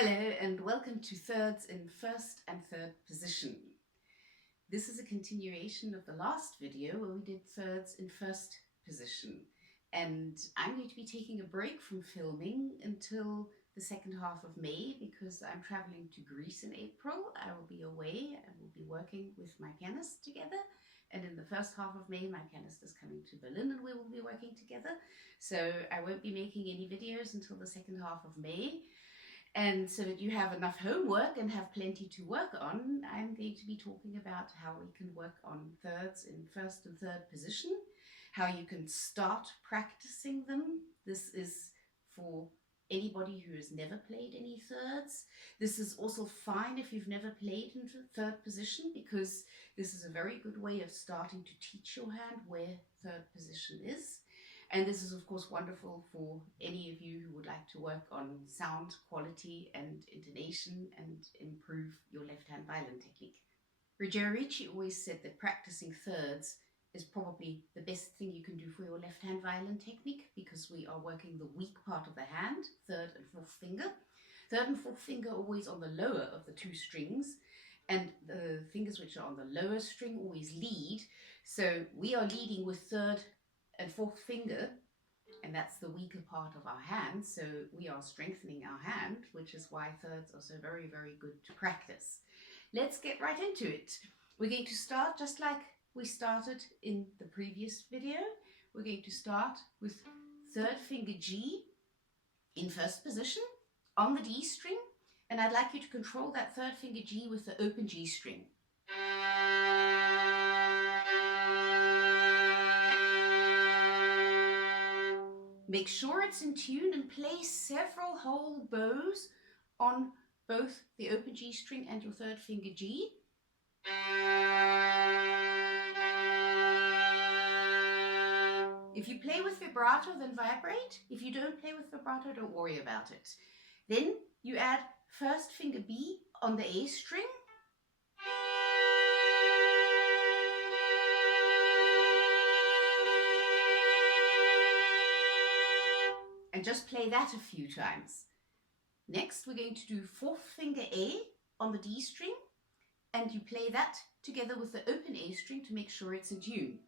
Hello and welcome to thirds in first and third position. This is a continuation of the last video where we did thirds in first position, and I'm going to be taking a break from filming until the second half of May because I'm traveling to Greece in April. I will be away and we'll be working with my pianist together, and in the first half of May my pianist is coming to Berlin and we will be working together, so I won't be making any videos until the second half of May. And so that you have enough homework and have plenty to work on, I'm going to be talking about how we can work on thirds in first and third position, how you can start practicing them. This is for anybody who has never played any thirds. This is also fine if you've never played in third position, because this is a very good way of starting to teach your hand where third position is. And this is, of course, wonderful for any of you who would like to work on sound quality and intonation and improve your left-hand violin technique. Ruggiero Ricci always said that practicing thirds is probably the best thing you can do for your left-hand violin technique, because we are working the weak part of the hand, third and fourth finger. Third and fourth finger always on the lower of the two strings, and the fingers which are on the lower string always lead. So we are leading with third and fourth finger, and that's the weaker part of our hand, so we are strengthening our hand, which is why thirds are so very, very good to practice. Let's get right into it. We're going to start just like we started in the previous video. We're going to start with third finger G in first position on the D string, and I'd like you to control that third finger G with the open G string. Make sure it's in tune and play several whole bows on both the open G string and your third finger G. If you play with vibrato, then vibrate. If you don't play with vibrato, don't worry about it. Then you add first finger B on the A string. And just play that a few times. Next, we're going to do fourth finger A on the D string, and you play that together with the open A string to make sure it's in tune.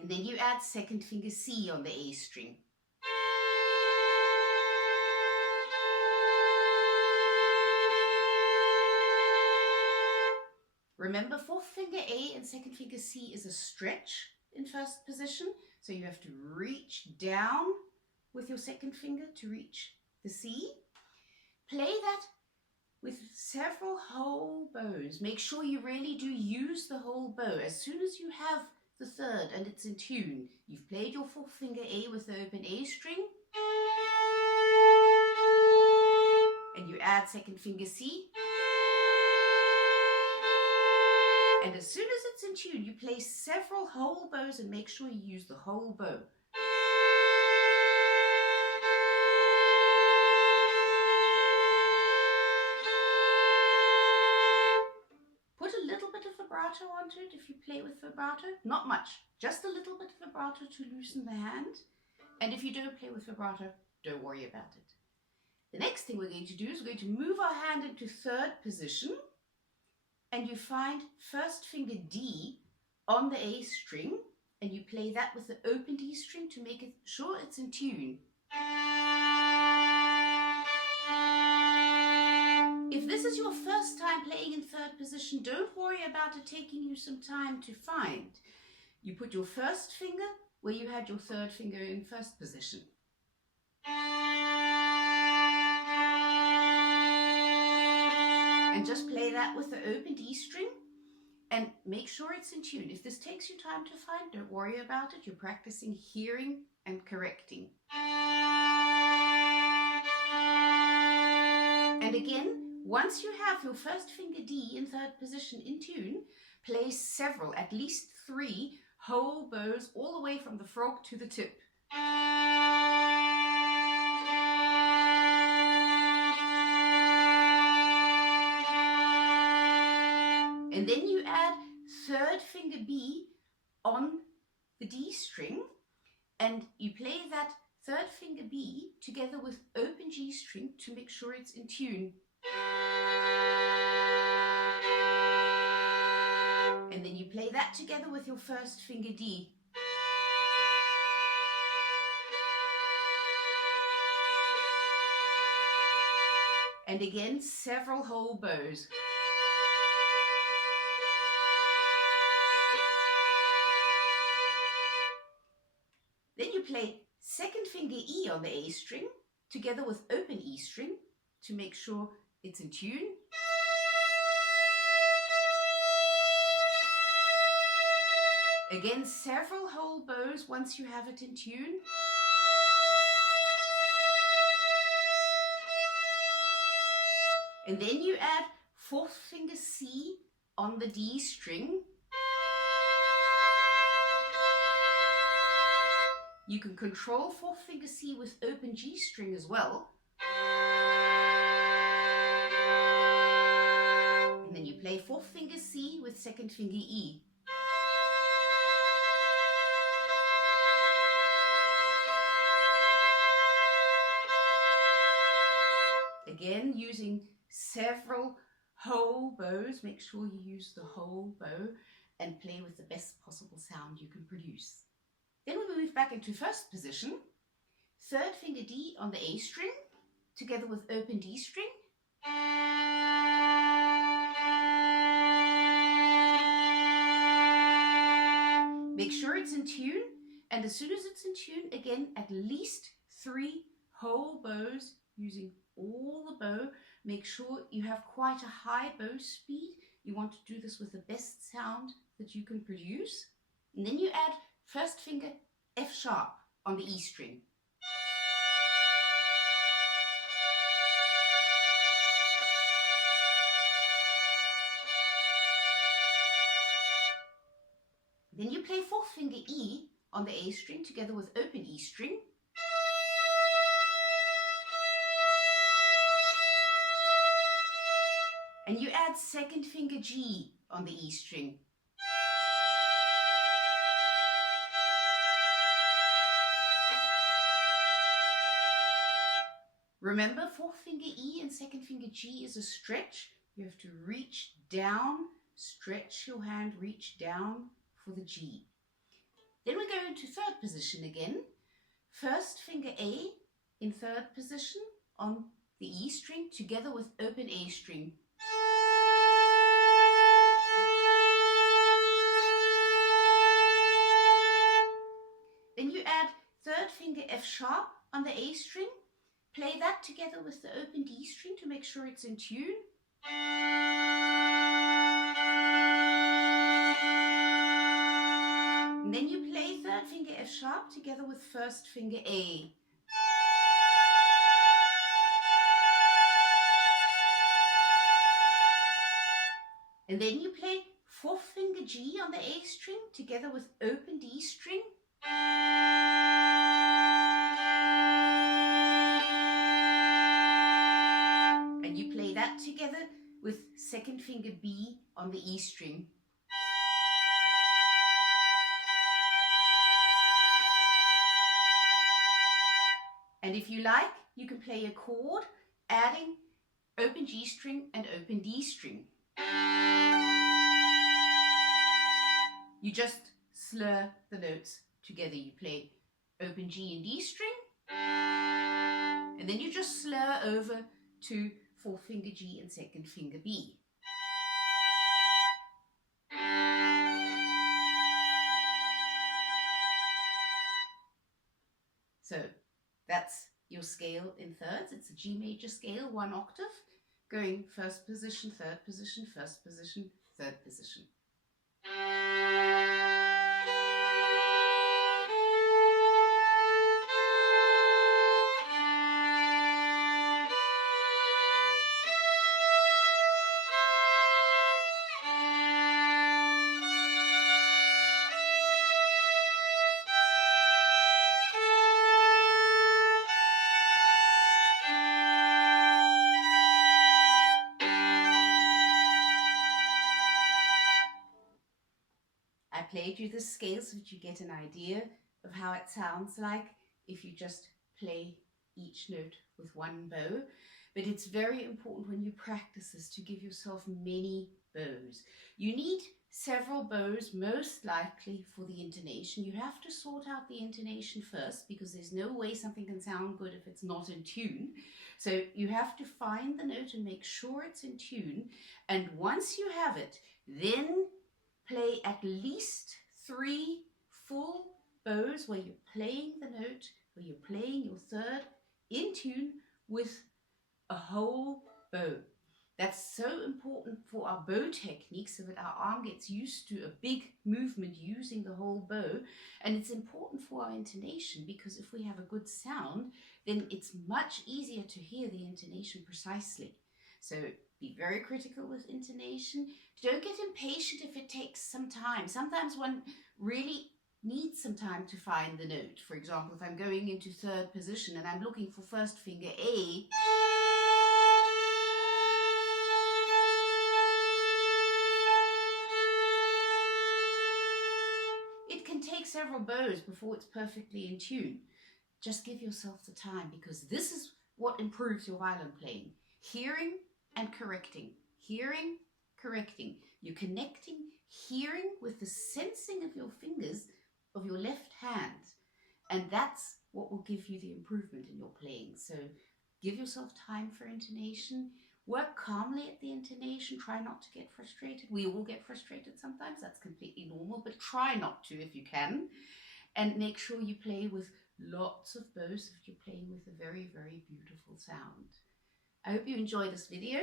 And then you add second finger C on the A string. Remember, fourth finger A and second finger C is a stretch in first position, so you have to reach down with your second finger to reach the C. Play that with several whole bows. Make sure you really do use the whole bow. As soon as you have the third and it's in tune, you've played your fourth finger A with the open A string, and you add second finger C. And as soon as it's in tune, you play several whole bows and make sure you use the whole bow. Put a little bit of vibrato onto it if you play with vibrato. Not much, just a little bit of vibrato to loosen the hand. And if you don't play with vibrato, don't worry about it. The next thing we're going to do is we're going to move our hand into third position, and you find first finger D on the A string, and you play that with the open D string to make sure it's in tune. If this is your first time playing in third position, don't worry about it taking you some time to find. You put your first finger where you had your third finger in first position. And just play that with the open D string and make sure it's in tune. If this takes you time to find, don't worry about it. You're practicing hearing and correcting. And again, once you have your first finger D in third position in tune, play several, at least 3 whole bows all the way from the frog to the tip. And then you add third finger B on the D string and you play that third finger B together with open G string to make sure it's in tune. And then you play that together with your first finger D. And again, several whole bows. Then you play second finger E on the A string together with open E string to make sure it's in tune. Again, several whole bows once you have it in tune. And then you add fourth finger C on the D string. You can control fourth finger C with open G string as well. And then you play fourth finger C with second finger E. Again, using several whole bows. Make sure you use the whole bow and play with the best possible sound you can produce. Then we move back into first position. Third finger D on the A string together with open D string. Make sure it's in tune, and as soon as it's in tune, again, at least 3 whole bows using all the bow. Make sure you have quite a high bow speed. You want to do this with the best sound that you can produce. And then you add first finger F sharp on the E string. Then you play fourth finger E on the A string together with open E string. And you add second finger G on the E string. Remember, fourth finger E and second finger G is a stretch. You have to reach down, stretch your hand, reach down for the G. Then we go into third position again. First finger A in third position on the E string together with open A string. Then you add third finger F sharp on the A string. Play that together with the open D string to make sure it's in tune. And then you play third finger F sharp together with first finger A. And then you play fourth finger G on the A string together with open D string. And you play that together with second finger B on the E string. And if you like, you can play a chord adding open G string and open D string. You just slur the notes together. You play open G and D string, and then you just slur over to fourth finger G and second finger B. So that's your scale in thirds. It's a G major scale, 1 octave, going first position, third position, first position, third position. I played you the scale so that you get an idea of how it sounds like if you just play each note with one bow. But it's very important when you practice this to give yourself many bows. You need several bows, most likely for the intonation. You have to sort out the intonation first, because there's no way something can sound good if it's not in tune. So you have to find the note and make sure it's in tune. And once you have it, then play at least 3 full bows where you're playing the note, where you're playing your third in tune with a whole bow. That's so important for our bow technique, so that our arm gets used to a big movement using the whole bow. And it's important for our intonation, because if we have a good sound, then it's much easier to hear the intonation precisely. So be very critical with intonation. Don't get impatient if it takes some time. Sometimes one really needs some time to find the note. For example, if I'm going into third position and I'm looking for first finger A, it can take several bows before it's perfectly in tune. Just give yourself the time, because this is what improves your violin playing. Hearing and correcting. Hearing, correcting. You're connecting hearing with the sensing of your fingers of your left hand. And that's what will give you the improvement in your playing. So give yourself time for intonation. Work calmly at the intonation. Try not to get frustrated. We all get frustrated sometimes. That's completely normal, but try not to if you can. And make sure you play with lots of bows if you're playing with a very, very beautiful sound. I hope you enjoyed this video.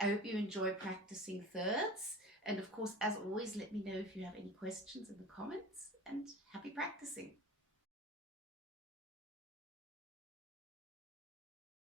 I hope you enjoy practicing thirds. And of course, as always, let me know if you have any questions in the comments, and happy practice.